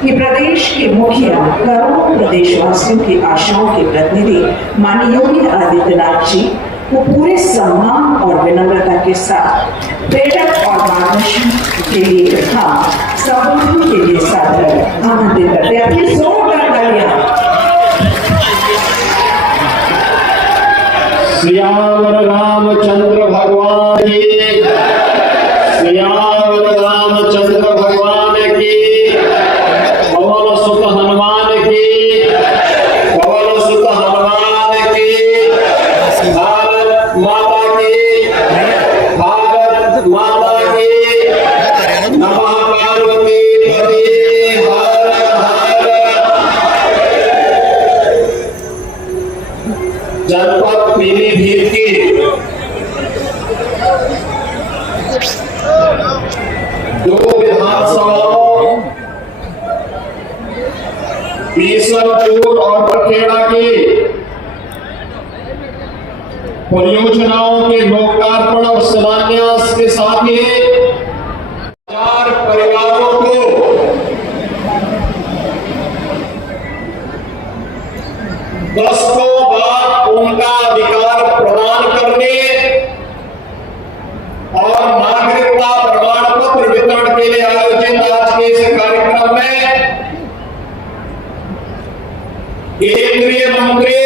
कि प्रदेश के मुखिया करोड़ों प्रदेशवासियों की आशाओं के प्रतिनिधि माननीय योगी आदित्यनाथ जी को पूरे सम्मान और विनम्रता के साथ प्रेरक और मार्गदर्शन के लिए हम सबों के लिए सादर आमंत्रित करते हैं। अपनी जोरदार तालियां। श्यावर रामचंद्र भगवान की, श्यावर रामचंद्र भगवान की, पवन सुत हनुमान की, पवन सुत हनुमान की, भारत माता की, भारत माता की, नमः पार्वती पते हर हर। जनपद पीलीभीत की दो विधानसभाओं बीसलपुर और बखेड़ा की परियोजनाओं के लोकार्पण और शिलान्यास के साथ ही 4 परिवारों को दशकों बाद उनका अधिकार प्रदान करने और नागरिकता प्रमाण पत्र वितरण के लिए आयोजित आज के इस कार्यक्रम में केंद्रीय मंत्री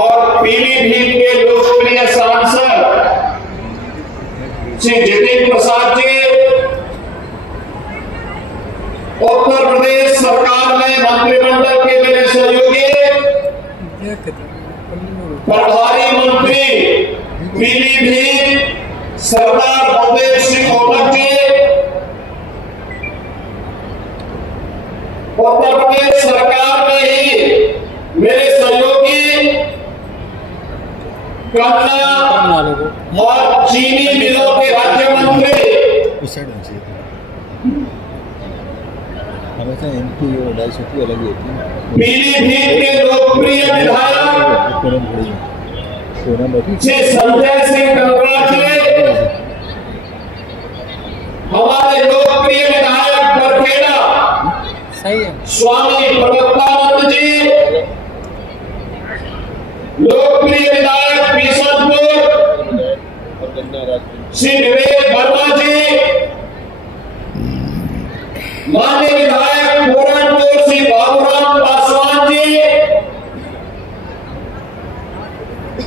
और पीलीभीत के लोकप्रिय सांसद श्री जितेंद्र प्रसाद जी, उत्तर प्रदेश सरकार में मंत्रिमंडल के मेरे सहयोगी प्रभारी मंत्री पीलीभीत सरदार बलदेव सिंह औलख जी, उत्तर प्रदेश सरकार में ही मेरे सहयोगी गन्ना और चीनी मिलों के राज्य मंत्री हमेशा इनकी डायसिटी अलग ही होती है। पीलीभीत के लोकप्रिय विधायक श्री संजय सिंह कंकड़ा जी, हमारे लोकप्रिय विधायक बरखेड़ा स्वामी प्रवक्तानंद जी, लोकप्रिय विधायक बीसलपुर श्री विवेक वर्मा जी, माननीय विधायक पूरनपुर श्री बाबूराम पासवान जी,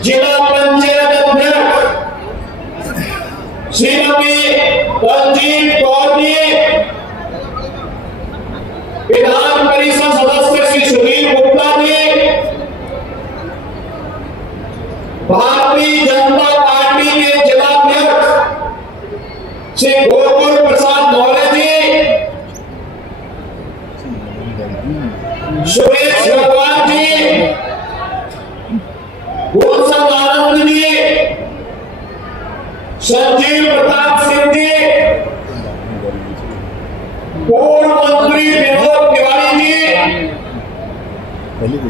जिला पंचायत अध्यक्ष श्रीमती रंजीत कौर जी, विधान परिषद सदस्य श्री सुधीर गुप्ता जी, भारतीय जनता पार्टी के जिलाध्यक्ष श्री गोकुल प्रसाद मौर्य जी, सुरेश भगवान जी, गुलशन आनंद जी, संजीव प्रताप सिंह जी, पूर्व मंत्री विनोद तिवारी जी,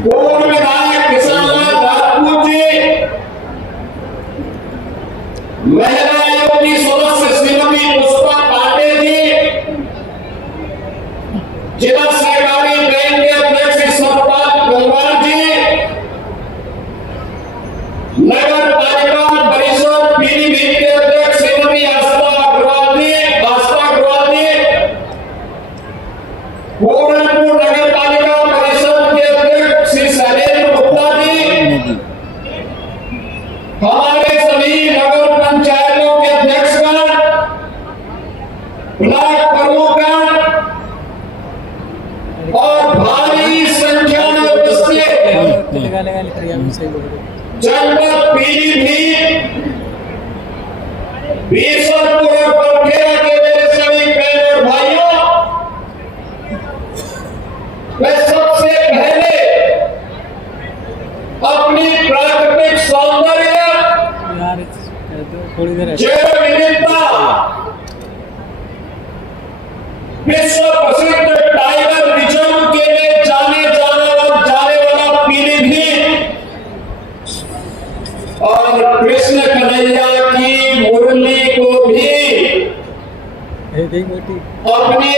पूर्व विधायक किशनलाल राजपूत जी, महिला आयोग की सदस्य श्रीमती पुष्पा पांडे जी, जिला सहकारी बैंक के अध्यक्ष सतपाल गंगवार जी, नगर पालिका परिषद पीलीभीत के अध्यक्ष श्रीमती आस्था अग्रवाल जी, पूरनपुर नगर पालिका परिषद के अध्यक्ष श्री शैलेंद्र गुप्ता जी, हमारे सभी नगर पंचायतों के अध्यक्षगण, ब्लॉक प्रमुखगण और भारी संख्या में उपस्थित जनपद पीलीभीत, बीसलपुर और बरखेड़ा के मेरे सभी बहनों और भाइयों, मैं सबसे पहले अपनी प्राकृतिक सौंदर्य, जैव विविधता, विश्व प्रसिद्ध टाइगर रिजर्व के लिए जाने वाला पीलीभीत और कृष्ण कन्हैया की मुरली को भी अपने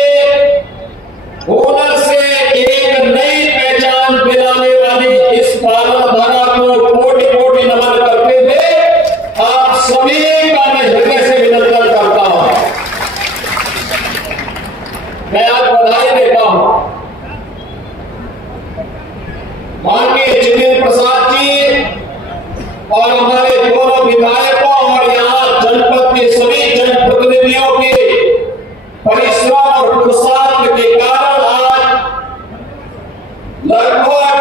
मैं आज बधाई देता हूं माननीय जितेंद्र प्रसाद जी और हमारे दोनों विधायकों और यहाँ जनपद के सभी जनप्रतिनिधियों के परिश्रम और पुरुषार्थ के कारण आज लगभग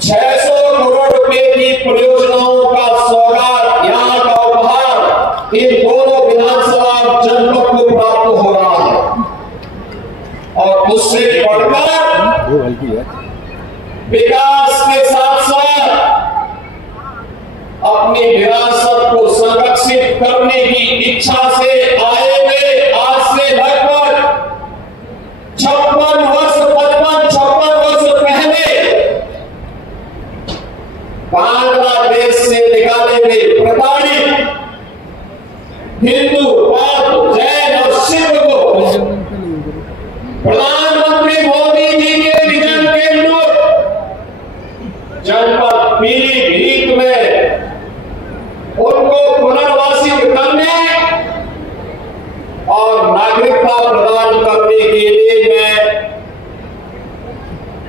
600 करोड़ रुपए की परियोजनाओं का सौगात, यहाँ का उपहार इन दोनों विधानसभा और जनपद को प्राप्त हो रहा है। और उससे बढ़कर वो हल्की है। विकास के साथ साथ अपनी विरासत को संरक्षित करने की इच्छा से आए हुए आज से लगभग 56 वर्ष पहले बांग्लादेश से निकाले गए प्रताड़ित हिंदू, बौद्ध, जैन और सिख को प्रधानमंत्री मोदी जी के विजन के अनुरूप जनपद पीलीभीत में उनको पुनर्वासित करने और नागरिकता प्रदान करने के लिए मैं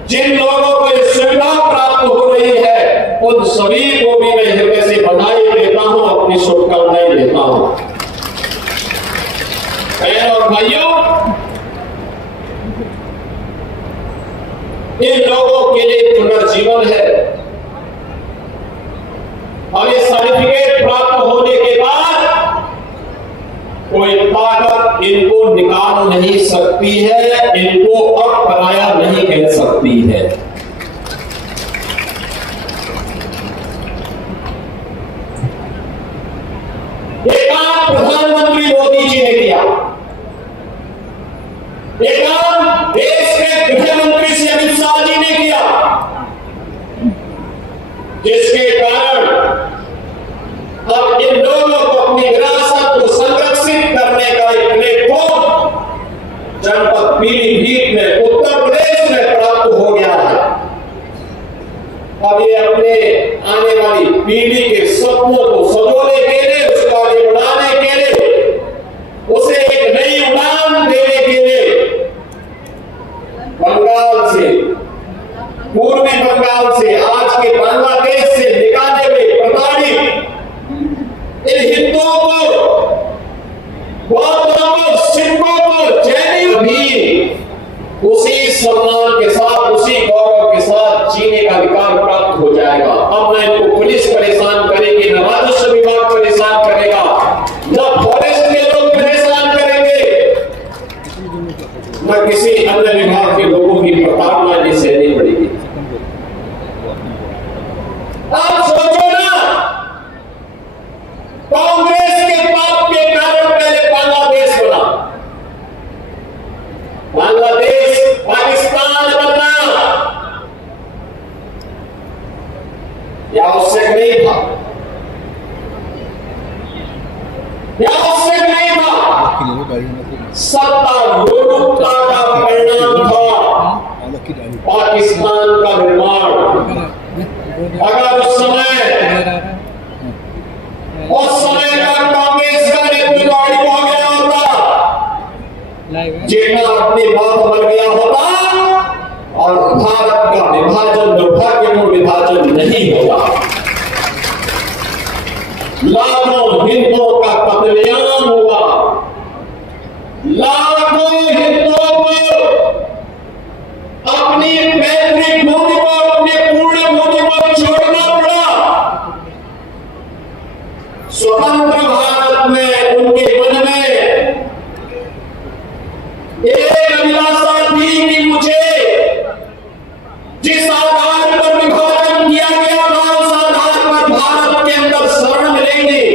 जिन लोगों को ये सुविधा प्राप्त हो रही है उन सभी को भी मैं हृदय से बधाई देता हूं, अपनी शुभकामनाएं देता हूं। बहनों और भाइयों, इन लोगों के लिए पुनर्जीवन है। और ये सर्टिफिकेट प्राप्त होने के बाद कोई ताकत इनको निकाल नहीं सकती है, इनको अब पराया नहीं कह सकती है। ये काम प्रधानमंत्री मोदी जी ने किया, ये काम देश के गृह मंत्री श्री अमित शाह जी ने किया, जिसके कारण अब इन लोगों को अपनी विरासत को संरक्षित करने का एक प्लेटफॉर्म जनपद पीलीभीत में, उत्तर प्रदेश में प्राप्त हो गया है। अब ये अपने आने वाली पीढ़ी के सपनों को सजोने के लिए, उसको आगे बढ़ाने के लिए, उसे एक नई उड़ान देने के लिए बंगाल से, पूर्वी बंगाल से, आज के बांग्लादेश से निकाले गए प्रताड़ित इन हिंदुओं को, बौद्धों को, सिखों को, जैनियों भी उसी सम्मान के साथ, उसी गौरव के साथ जीने का अधिकार प्राप्त हो जाएगा। अब न इनको पुलिस परेशान करेगी, न राजस्व विभाग परेशान करेगा, न फॉरेस्ट के लोग परेशान करेंगे, न किसी अन्य विभाग के लोगों की प्रताड़ना इन्हें सहनी पड़ेगी। आप सोचो ना, कांग्रेस के पाप के कारण पहले बांग्लादेश बना, बांग्लादेश पाकिस्तान बनना या उससे नहीं था, या उससे नहीं था, सत्तारूढ़ता का परिणाम था पाकिस्तान का निर्माण। अगर उस समय का कांग्रेस का नेतृत्व हो गया होता, जेठा अपनी बात बन गया होता और भारत का विभाजन दुर्भाग्यपूर्ण विभाजन नहीं होता। लाखों हिंदुओं का कत्लेआम हुआ, लाखों हिंदुओं को अपनी पैतृक भूमि को, अपने पूर्ण भूमि को छोड़ना पड़ा। स्वतंत्र भारत में उनके मन में एक अभिलाषा थी कि मुझे जिस आधार पर विभाजन किया गया था उस आधार पर भारत के अंदर शरण मिलेंगे,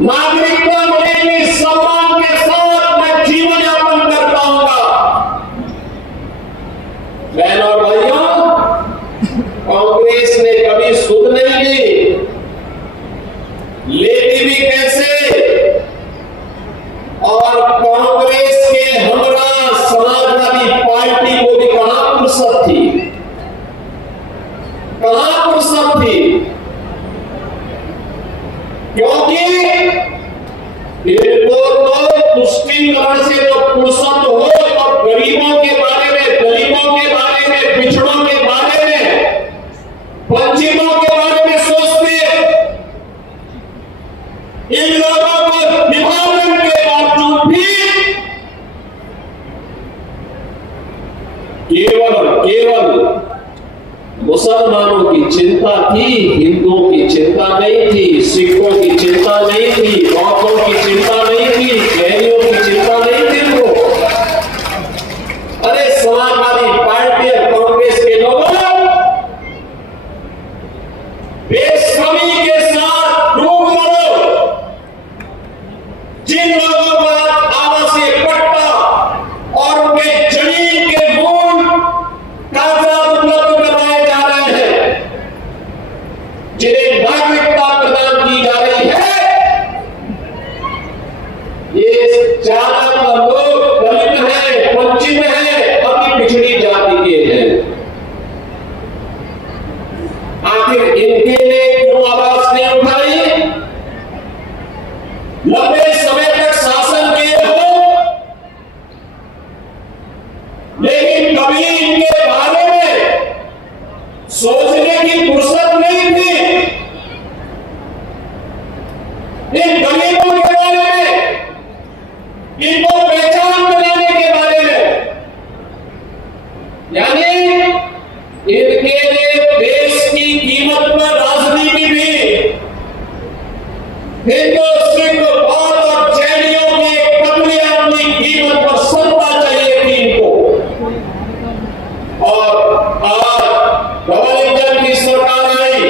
नागरिकता मिलेगी, सम्मान के साथ मैं जीवन यापन कर पाऊंगा। चिंता थी, हिंदुओं की चिंता नहीं थी, सिखों की चिंता नहीं थी, बौद्धों की चिंता नहीं थी, जैनियों की चिंता नहीं थी उनको। अरे समाजवादी पार्टी और कांग्रेस के लोगों बेशर्मी के साथ डूब मरो। जिन लोगों को आज आवासीय पट्टा और उनके जमीन के मूल कागजात उपलब्ध करवाए जा रहे हैं, जिन्हें नागरिकता प्रदान की जा रही है, ये ज्यादातर लोग दलित हैं, वंचित हैं, अति पिछड़ी जाति के हैं। आखिर इनके लिए क्यों आवाज नहीं उठाई? लंबे समय तक शासन किए हो, लेकिन कभी इनके बारे में सोचने की फुर्सत नहीं थी। इन गरीबों के बारे में, इनको पहचान बनाने के बारे में, यानी इनके लिए देश की कीमत पर राजनीति भी, हिंदू सिख बौद्ध और जैनियों की एक पतली अपनी कीमत पर सत्ता चाहिए थी इनको। और आज डबल इंजन की सरकार आई,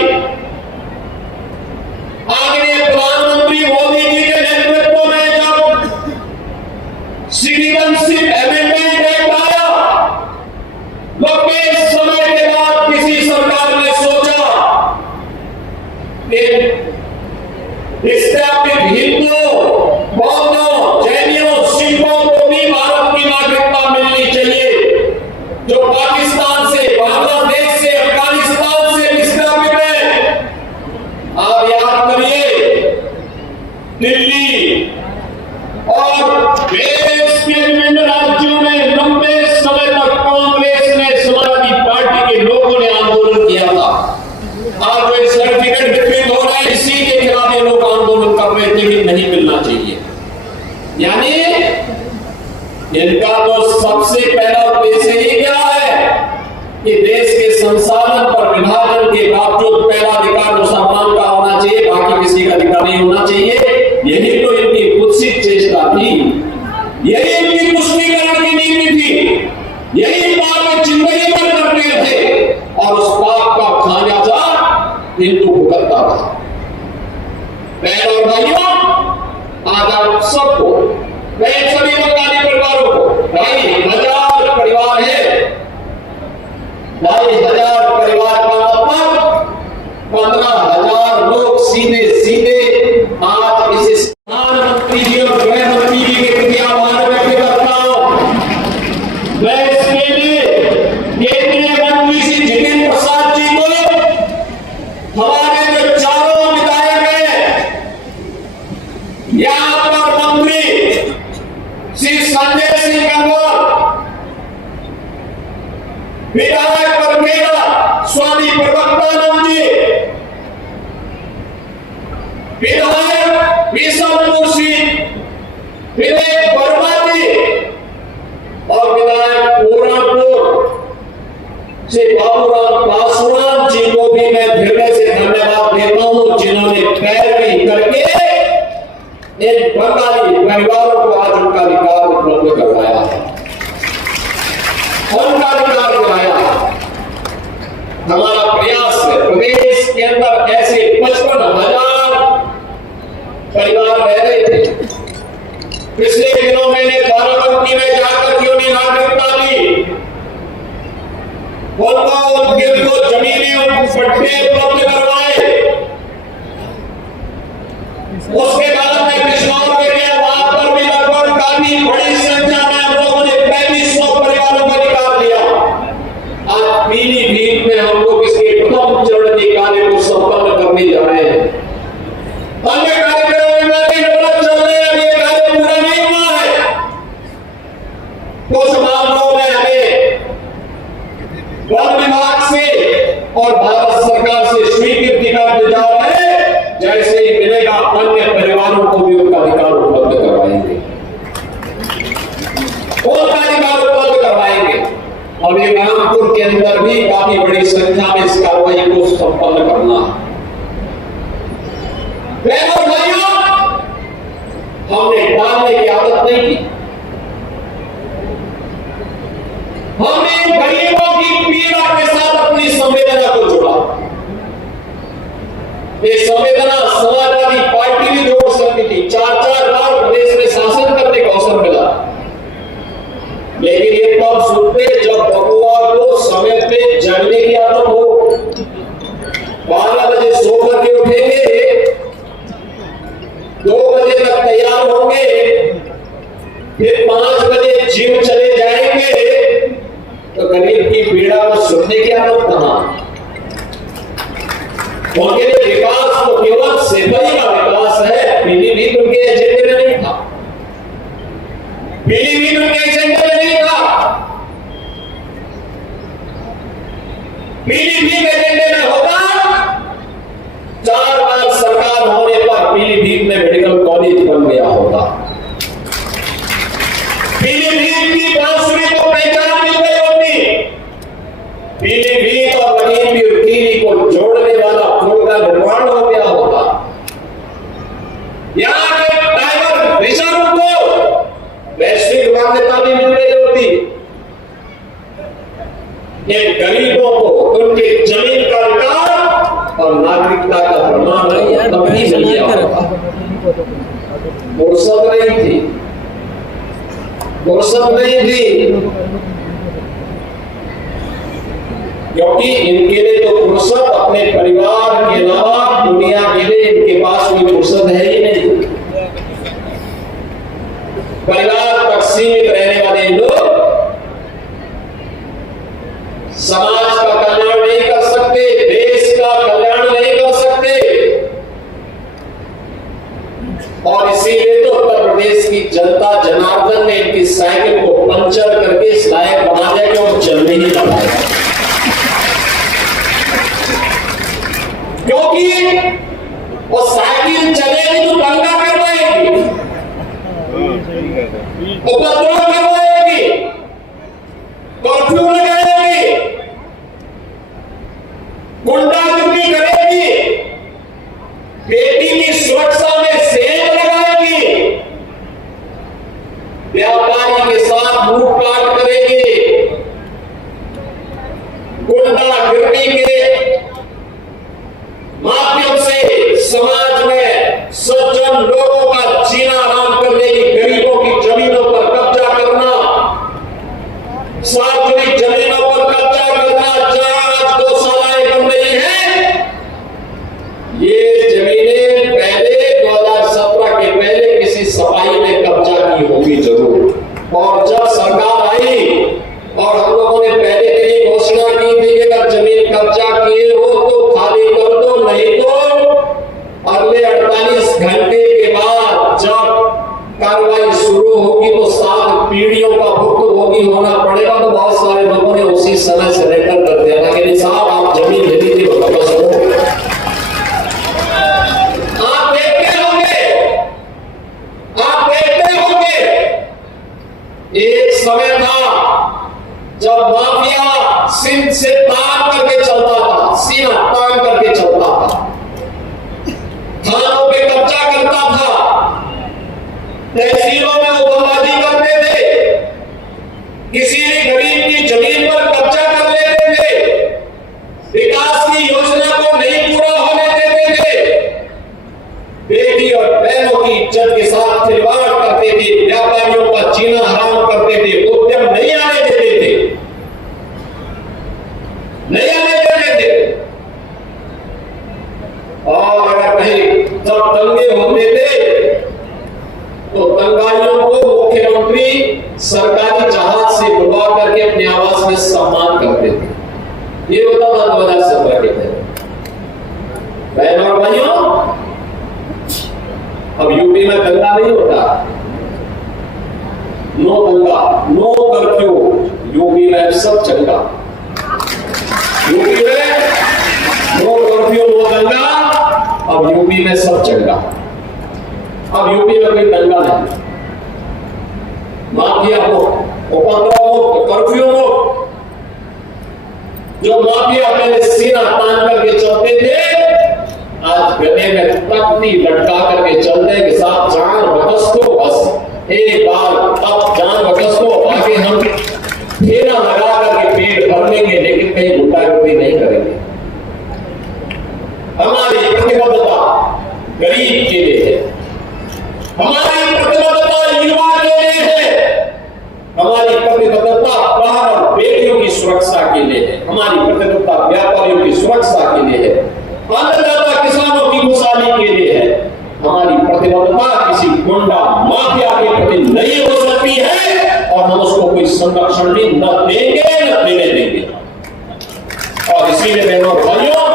आदरणीय प्रधानमंत्री मोदी जी के नेतृत्व में जब सिटीजनशिप अमेंडमेंट एक्ट आया, लंबे समय के बाद किसी सरकार ने सोचा स्थापित हिंदुओं, बौद्धों, जैनियों, सिखों को भी भारत की नागरिकता मिलनी चाहिए, जो पाकिस्तान से, बांग्लादेश से, अफगानिस्तान से विस्थापित है। आप याद करिए, दिल्ली और देश के विभिन्न राज्यों में लंबे समय तक कांग्रेस ने, समाजवादी पार्टी के लोगों ने आंदोलन किया था। आज वो सर्टिफिकेट वितरित हो रहे हैं, इसी के खिलाफ ये लोग आंदोलन कर रहे थे कि नहीं मिलना चाहिए। यानी इनका तो सबसे पहला उद्देश्य ही क्या है कि देश के संसाधन पर विभाजन के बावजूद पहला अधिकार मुसलमान का होना चाहिए, बाकी किसी का अधिकार नहीं होना चाहिए। यही तो इनकी कुत्सित चेष्टा थी, यही इनकी तुष्टीकरण की नीति थी, यही पाप जिंदगी भर करते थे, और उस पाप का खामियाजा हिंदू भुगतता रहा। बहनों और भाइयों, आज आप सबको, मैं सभी बंगाली परिवारों को, 2,500 परिवार है, 2,500 परिवार का मतलब 15,000 लोग सीधे सीधे आज इस प्रधानमंत्री जी और गृह मंत्री जी के प्रति आभार व्यक्त करता हूं। मैं इसके लिए केंद्रीय मंत्री श्री जितेंद्र प्रसाद जी को, हमारे जो चारों विधायक हैं, यहाँ पर मंत्री श्री संजय सिंह गंगवार, विधायक बरखेड़ा स्वामी प्रवक्तानंद जी, विधायक विशमपुर सिंह, विवेक वर्मा जी, और विधायक पूरनपुर श्री बाबूराम पासवान जी को भी मैं हृदय से धन्यवाद देता हूं, जिन्होंने पैरवी करके इन बंगाली परिवारों को आज उनका अधिकार उपलब्ध करवाया है, उनका अधिकार दिलाया है। हमारा प्रयास है प्रदेश के अंदर ऐसे 55,000 परिवार रह रहे थे। पिछले दिनों मैंने बाराबंकी में जाकर के उन्हें नागरिकता दी, उनको जमीनी पट्टे उपलब्ध करवाए। उसके बाद मैं बिजनौर में गया, वहां पर भी लगभग काफी बड़ी संख्या में हम लोगों ने 3500 परिवारों को अधिकार दिया। आज पीलीभीत में हम लोग इसके प्रथम चरण के कार्य को संपन्न करने जा रहे हैं। अन्य कार्यक्रम में चल रहे हैं, ये कार्य पूरा नहीं हुआ है। कुछ मामलों में हमें वन विभाग से और भारत सरकार से स्वीकृति का इंतजार है, जैसे ही मिलेगा अन्य परिवारों को भी उनका अधिकार उपलब्ध करवाएंगे, उनका अधिकार उपलब्ध करवाएंगे। और ये काम कानपुर के अंदर भी काफी बड़ी संख्या में इस कार्रवाई को संपन्न करना है। बहनों भाइयों, हमने टालने की आदत नहीं की। हमने गरीबों की पीड़ा के साथ अपनी संवेदना को जोड़ा। ये संवेदना समाजवादी पार्टी भी जोड़ सकती थी। 4-4 बार प्रदेश में शासन करने का अवसर मिला, लेकिन ये तब सुनते जब बबुआ को समय पे जगने की आदत हो। 12 बजे सो करके उठेंगे, 2 बजे तक तैयार होंगे, फिर 5 बजे जिम चले जाएंगे, तो गरीब की पीड़ा को सुनने की आदत कहां? उनके लिए विकास तो केवल सिपाही का विकास है, पीलीभीत उनके एजेंडे में नहीं था। पीलीभीत उनके एजेंडे में नहीं था। पीलीभीत एजेंडे में होता, 4 बार सरकार होने पर पीलीभीत में मेडिकल कॉलेज बन गया होता। पीलीभीत की बांसुरी को पहचान मिल गई होती। पीलीभीत और लखीमपुर खीरी को जोड़ने वाला पुल का निर्माण हो गया होता। यहां के टाइगर रिजर्व को वैश्विक मान्यता भी मिल गई होती। ये गरीबों को उनकी जमीन का अधिकार और नागरिकता का प्रमाण तब भी मिल गया होता। फुर्सत नहीं थी, फुर्सत नहीं थी, क्योंकि इनके लिए तो फुर्सत अपने परिवार के अलावा दुनिया के लिए इनके पास कोई फुर्सत है ही नहीं। परिवार तक सीमित रहने वाले लोग समाज का कल्याण नहीं कर सकते, देश का कल्याण नहीं कर सकते, और इसीलिए तो उत्तर प्रदेश की जनता जनार्दन ने इनकी साइकिल को पंचर करके इस लायक बना दिया कि वो चलने ही ना पाएगा। क्योंकि वो साइकिल चलेगी तो दंगा करवाएगी, उपद्रव करवाएगी, कर्फ्यू लगाएगी, गुंडागर्दी करेगी, बेटी की सुरक्षा में सेंध लगाएगी, व्यापारी के साथ लूटपाट करेगी, गुंडागर्दी के माध्यम से समाज में सज्जन लोगों का जीना आराम कर देगी। गरीबों की जमीनों पर कब्जा करना, सार्वजनिक जमीनों पर कब्जा करना, जहां आज गौशालाएं बन रही हैं, ये जमीनें पहले 2017 के पहले किसी सफाई ने कब्जा की होगी जरूर। और जब सरकार आई और हम लोगों ने पहले दिन ही घोषणा की थी कि अगर जमीन कब्जा किए हो तो खाली कर दो, नहीं तो अगले 48 घंटे के बाद जब कार्रवाई शुरू होगी तो 7 पीढ़ियों का भुक्तभोगी होना पड़ेगा। तो बहुत सारे लोगों ने उसी समय सरेंडर कर दिया था कि साहब आप जमीन ले लीजिए, बस हो। आप देखते होंगे एक समय था जब माफिया सिंध से तान करके चलता था, सीना तान करके चलता था, थानों पे कब्जा करता था, तहसीलों में उबाबाजी करते थे, किसी भी गरीब की जमीन पर कब्जा कर लेते थे, विकास की योजना को नहीं पूरा होने देते थे, बेटी और बहनों की इज्जत के साथ खिलवाड़ करते थे, व्यापारियों का जीना हराम करते थे, उद्यम नहीं आने देते थे, नहीं आने देते थे। और अगर कहीं जब दंगे होते थे तो दंगाइयों को मुख्यमंत्री सरकारी जहाज से बुलवा करके अपने आवास में सम्मान करते थे। ये होता था 2017 के तहत। बहनों और भाइयों, अब यूपी में दंगा नहीं होता, नो दंगा, नो कर्फ्यू, यूपी में सब चंगा। यूपी में नो कर्फ्यू, नो दंगा, अब यूपी में सब चंगा। अब यूपी में कोई दंगा नहीं, माफिया मुक्त, उपद्रव मुक्त, कर्फ्यू मुक्त, जो माफिया पहले सीना तान करके चलते थे, आज गले में पट्टी लटका करके चलते हैं कि साहब जान बकस को, बस एक बार अब जान बकस को, आगे हम फेरा लगा करके पेट भर लेंगे, लेकिन कहीं गुंडागर्दी नहीं करेंगे। हमारी प्रतिबद्धता गरीब के लिए है, हमारी प्रतिबद्धता युवा के लिए है, हमारी प्रतिबद्धता बहन और बेटियों की सुरक्षा के लिए है, हमारी प्रतिबद्धता व्यापारियों की सुरक्षा के लिए है, अन्नदाता किसानों की खुशहाली के लिए है। हमारी प्रतिबद्धता किसी गुंडा माफिया के प्रति नहीं हो सकती है और हम उसको कोई संरक्षण भी न देंगे न देने देंगे। और इसीलिए बहनों और भाइयों,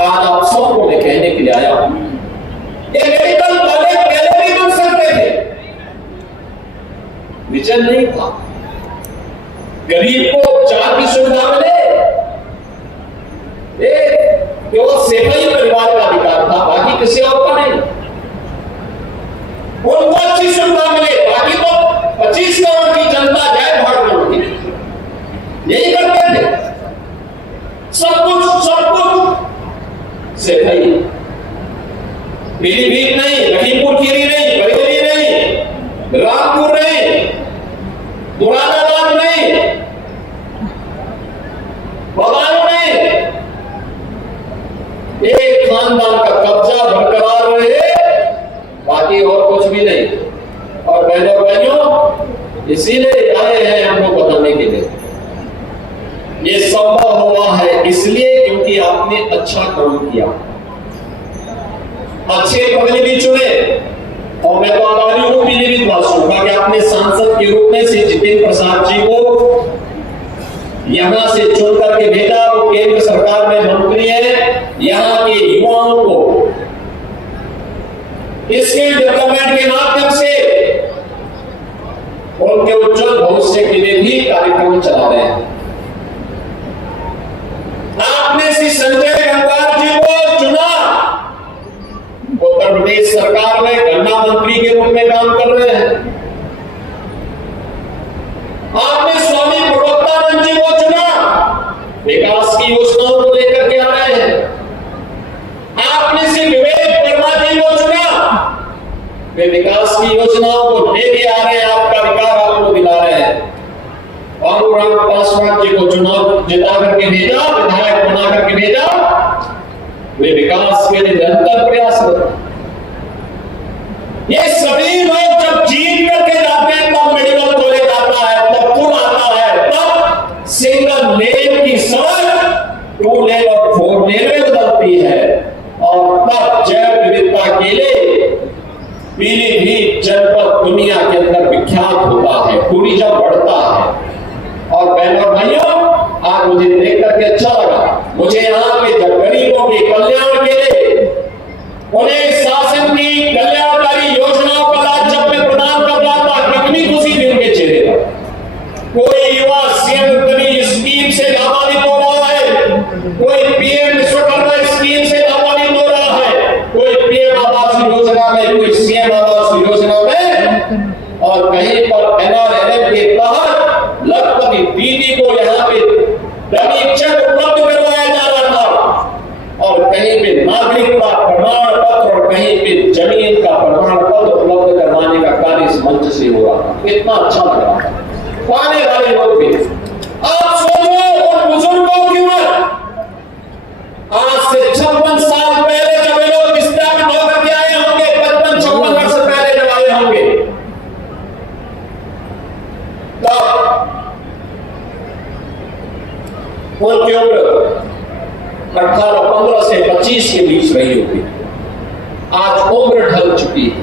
आज आप सबको मैं कहने के लिए आया हूं, ये मेडिकल कॉलेज पहले भी बन सकते थे, विजन नहीं था। गरीब को उपचार की सुविधा मिले, केवल सेवाई परिवार का अधिकार था, बाकी किसी और का नहीं। उनको अच्छी सुविधा मिले, बाकी तो 25 करोड़ की जनता जाए भाग में, यही करते थे। सब कुछ सेवाई, पीलीभीत नहीं, लखीमपुर खीरी नहीं, बरेली नहीं, रामपुर नहीं, मुरादाबाद नहीं, बदायूं नहीं, एक खानदान का कब्जा बरकरार रहे, बाकी और कुछ भी नहीं। और बहनों भाइयों, इसीलिए आए हैं हमको बताने के लिए, ये संभव हुआ है इसलिए क्योंकि आपने अच्छा काम किया, अच्छे प्रतिनिधि चुने। और मैं तो आभारी हूं पीलीभीत वासियों का कि आपने सांसद के रूप में श्री जितेंद्र प्रसाद जी को यहां से चुन करके भेजा। वो केंद्र सरकार में मंत्री है, यहां के युवाओं को स्किल डेवलपमेंट के माध्यम से उनके उज्जवल भविष्य के लिए भी कार्यक्रम चला रहे हैं। आपने श्री संजय गंगवार जी को चुना, उत्तर प्रदेश सरकार में गन्ना मंत्री के रूप में काम कर रहे हैं। आपने स्वामी प्रवक्तानंद जी को चुना, विकास की योजनाओं को लेकर के आ रहे हैं। आपने श्री विवेक वर्मा जी को चुना, वे विकास की योजनाओं को लेके आ रहे हैं, आपका अधिकार आपको दिला रहे हैं। बाबूराम पासवान जी को चुनाव जिता करके भेजा, विधायक बना करके भेजा, वे विकास के लिए निरंतर प्रयास करते। ये सभी लोग जब जीत करके जाते हैं तब मेडिकल कॉलेज आता है, तब पुल आता है, तब सिंगल लेन की सड़क 2 लेन और 4 लेन में बदलती है, और तब जैव विविधता के लिए पीलीभीत जनपद दुनिया के अंदर विख्यात होता है, टूरिज्म बढ़ता है। और बहनों भाइयों, आज मुझे देख करके अच्छा लगा, मुझे यहाँ पे जब गरीबों के कल्याण के लिए उन्हें शासन की कल्याणकारी योजनाओं का लाभ जब मैं प्रदान कर रहा था, कितनी खुशी थी उनके चेहरे पर। कोई युवा सीएम स्कीम से लाभान्वित हो रहा है, कोई पीएम विश्वकर्मा स्कीम से लाभान्वित हो रहा है, कोई पीएम आवास योजना में, कोई सीएम आवास योजना में, और कहीं पर एनआरएलएम के तहत लखपति दीदी को यहाँ पे डमी चेक उपलब्ध करवाया जा रहा था, और कहीं पे नागरिकता प्रमाण पत्र और कहीं पे जमीन का प्रमाण पत्र उपलब्ध करवाने का कार्य इस मंच से हो रहा था। कितना अच्छा लग रहा था। आने वाले लोग भी आप सोचो, उन बुजुर्गों की उम्र आज से 56 साल पहले जब वे लोग बिस्तर में होकर के आए होंगे, 55-56 वर्ष पहले जब आए होंगे, तब उनकी उम्र 18-15 से 25 के बीच रही होगी। आज उम्र ढल चुकी है,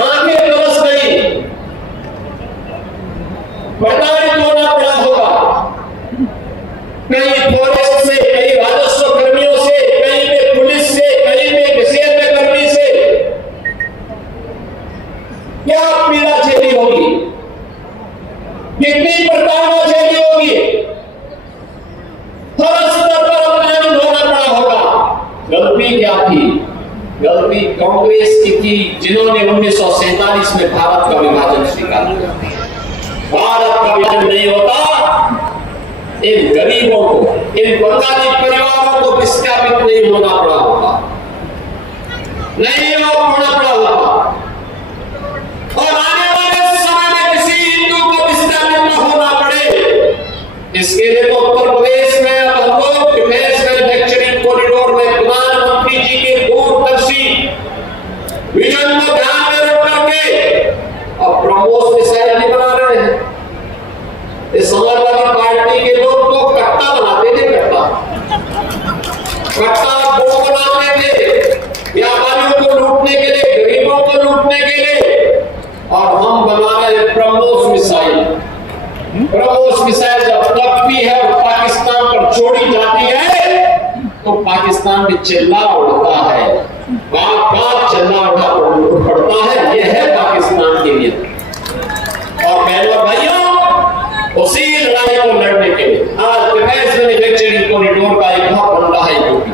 आंखें तरस गई, प्रताड़ित होना पड़ा होगा, कहीं फॉरेस्ट से, कहीं राजस्व कर्मियों से, कहीं पे पुलिस से, कहीं पे विशेष कर्मी से, क्या पीड़ा झेली होगी, कितनी प्रताड़ना झेली होगी, हर स्तर पर अपना होना पड़ा होगा। गलती क्या थी? गलती कांग्रेस की थी, जिन्होंने 1947 में भारत का विभाजन स्वीकार किया। भारत का विभाजन नहीं होता, इन गरीबों को, इन बंगाली परिवारों को विस्थापित नहीं होना पड़ा होगा, नहीं होना पड़ा होगा। और आने वाले समय में किसी हिंदू को विस्थापित न होना पड़े, इसके लिए तो उत्तर प्रदेश में अब हम लोग डिफेंस मैन्युफैक्चरिंग कॉरिडोर में प्रधानमंत्री जी के दूरदर्शी विजन को ध्यान में रख करके अब ब्रह्मोस मिसाइल नहीं बना रहे हैं। इस समाजवादी पार्टी के लोग तो कट्टा बनाते थे, कट्टा बोम बनाते थे व्यापारियों को लूटने के लिए, गरीबों को लूटने के लिए, और हम बना रहे हैं ब्रह्मोस मिसाइल। ब्रह्मोस मिसाइल जब तकती है और पाकिस्तान पर छोड़ी जाती है तो पाकिस्तान में चिल्ला उड़ता है, बात चिल्ला पड़ता है। यह है पाकिस्तान की नीति। और बहनों भाइयों, उसी लड़ाई को लड़ने के लिए आज डिफेंस मैन्युफैक्चरिंग कॉरिडोर का एक बहुत बन रहा है यूपी।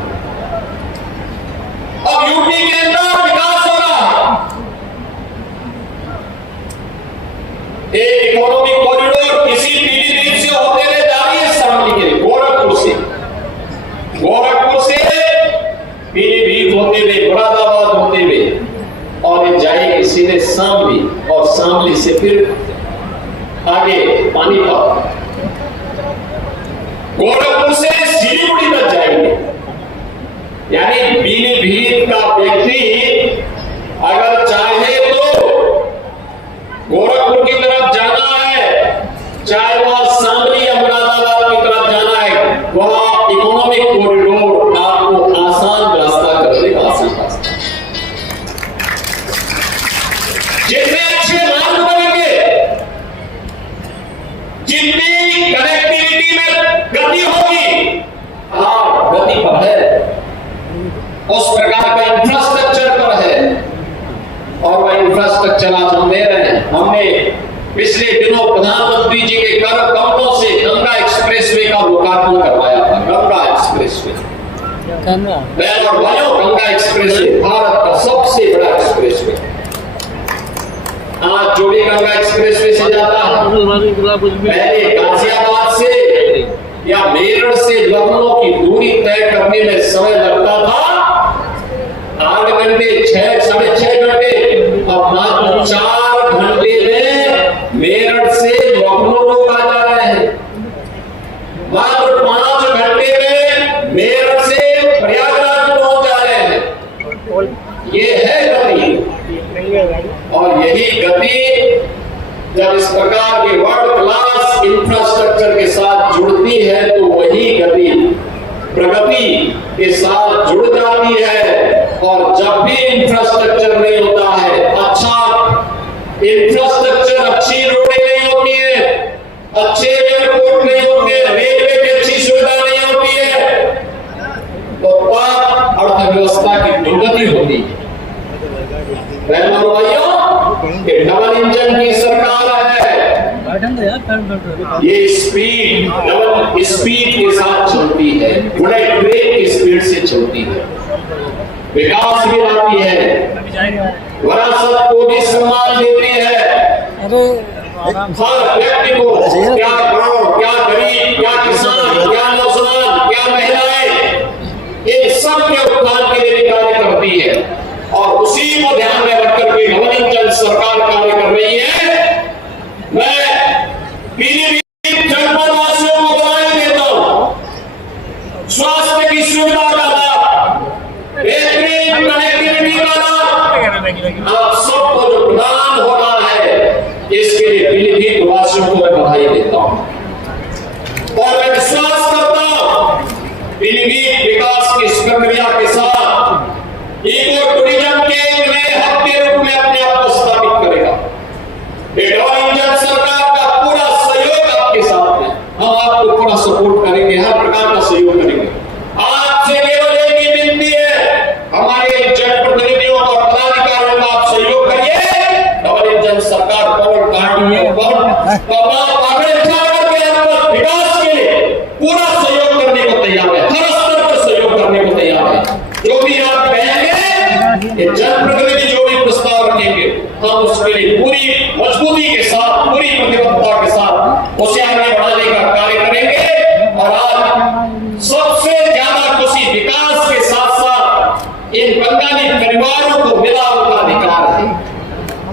अब यूपी के अंदर विकास हो रहा है, एक इकोनॉमिक कॉरिडोर इसी पीलीभीत से होते हुए जा रही है शामली के लिए, गोरखपुर से पीलीभीत होते हुए, मुरादाबाद होते हुए, और ये जाएगी सीधे शामली, और शामली से फिर आगे पानीपत, गोरखपुर से सिलीगुड़ी तक जाएंगे। यानी पीलीभीत का व्यक्ति अगर चाहे तो गोरखपुर की तरफ जाना है, चाहे वह शामली या मुरादाबाद की तरफ जाना है, वह इकोनॉमिक कॉरिडोर आपको आसान रास्ता कर देगा, आसान रास्ता। जितने अच्छे मार्ग बनेंगे, जितनी कनेक्टिविटी में गति होगी, गति पर है, उस प्रकार का इंफ्रास्ट्रक्चर पर है, और वह इंफ्रास्ट्रक्चर आज हम दे रहे हैं। हमने पिछले दिनों प्रधानमंत्री जी के कर कमलों से गंगा एक्सप्रेसवे का लोकार्पण करवाया था। गंगा एक्सप्रेसवे, बहन और भाइयों, गंगा एक्सप्रेसवे भारत का सबसे बड़ा एक्सप्रेसवे। आज जो भी गंगा एक्सप्रेसवे से जाता है, पहले गाजियाबाद से या मेरठ से लखनऊ की दूरी तय करने में समय लगता था 8 घंटे, 6-6.5 घंटे, अब मात्र 4 घंटे में मेरठ से लखनऊ लोग आ जा रहे हैं। मात्र 5 घंटे में मेरठ से प्रयागराज पहुंच जा रहे हैं। ये है गति, और यही गति जब इस प्रकार के वर्ल्ड क्लास इंफ्रास्ट्रक्चर के साथ जुड़ती है तो वही गति प्रगति के साथ जुड़ जाती है। और जब भी इंफ्रास्ट्रक्चर नहीं होता है, अच्छा इंफ्रास्ट्रक्चर, अच्छी रोडें नहीं होती है, अच्छे एयरपोर्ट नहीं होते, रेलवे की अच्छी सुविधा नहीं होती है, तो तब अर्थव्यवस्था की दुर्गति होती है। बहनों और भाइयों, डबल इंजन की सरकार है, ये स्पीड, डबल स्पीड के साथ चलती है, बुलेट ट्रेन की स्पीड से चलती है, विकास भी लाती है, विरासत को भी सम्मान देती है। हर व्यक्ति को, क्या गांव, क्या गरीब, क्या किसान, क्या नौजवान, क्या महिलाएं, इन सब के उत्थान के लिए कार्य करती है। और उसी को ध्यान में रखकर के डबल इंजन सरकार कार्य कर रही है। मैं पीलीभीत जनपद वासियों को बधाई देता हूं। स्वास्थ्य की सुविधा का लाभ, बेहतरीन कनेक्टिविटी का लाभ आप सबको जो प्रदान हो रहा है, इसके लिए पीलीभीत वासियों को मैं बधाई देता हूं। और मैं विश्वास करता हूं पीलीभीत विकास की इस प्रक्रिया के साथ इको टूरिज्म के एक नए हब के रूप में अपने आप को स्थापित करेगा। डबल इंजन सरकार का पूरा सहयोग आपके साथ है, हम आपको पूरा सपोर्ट करेंगे, हर प्रकार का सहयोग करेंगे। आपसे केवल एक ही विनती है, हमारे जनप्रतिनिधियों और पदाधिकारियों का आप सहयोग करिए। डबल इंजन सरकार पवन काटिए, विकास के लिए पूरा सहयोग करने को तैयार है, हर स्तर पर सहयोग करने को तैयार है। जो भी आप कहेंगे, ये जनप्रतिनिधि जो भी प्रस्ताव रखेंगे, हम उसके लिए पूरी मजबूती के साथ, पूरी प्रतिबद्धता के साथ उसे आगे बढ़ाने का कार्य करेंगे। परिवारों को मिला उनका अधिकार है।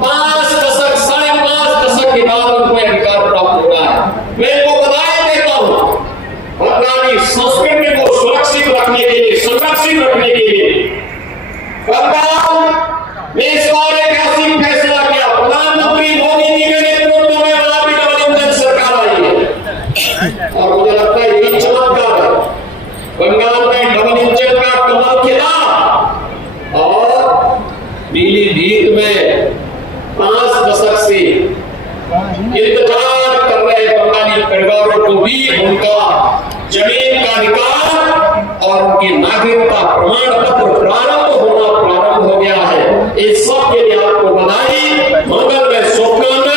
5 दशक 5.5 दशक के बाद उनको अधिकार प्राप्त हो रहा है। मैं इनको बधाई देता हूं। बंगाली संस्कृति को सुरक्षित रखने के लिए, संरक्षित रखने के लिए बंगाल में इस बार एक ऐसी फैसला किया। प्रधानमंत्री मोदी जी के नेतृत्व में वहां भी डबल इंजन सरकार आई है और मुझे लगता है यही चमत्कार है। बंगाल में डबल इंजन का कमल खिला और पीलीभीत में 5 दशक से इंतजार कर रहे बंगाली परिवारों को भी उनका जमीन का अधिकार और उनकी नागरिकता प्रमाण पत्र प्रारंभ हो गया है। इस सब के लिए आपको बधाई, मंगलमय शुभकामनाएं।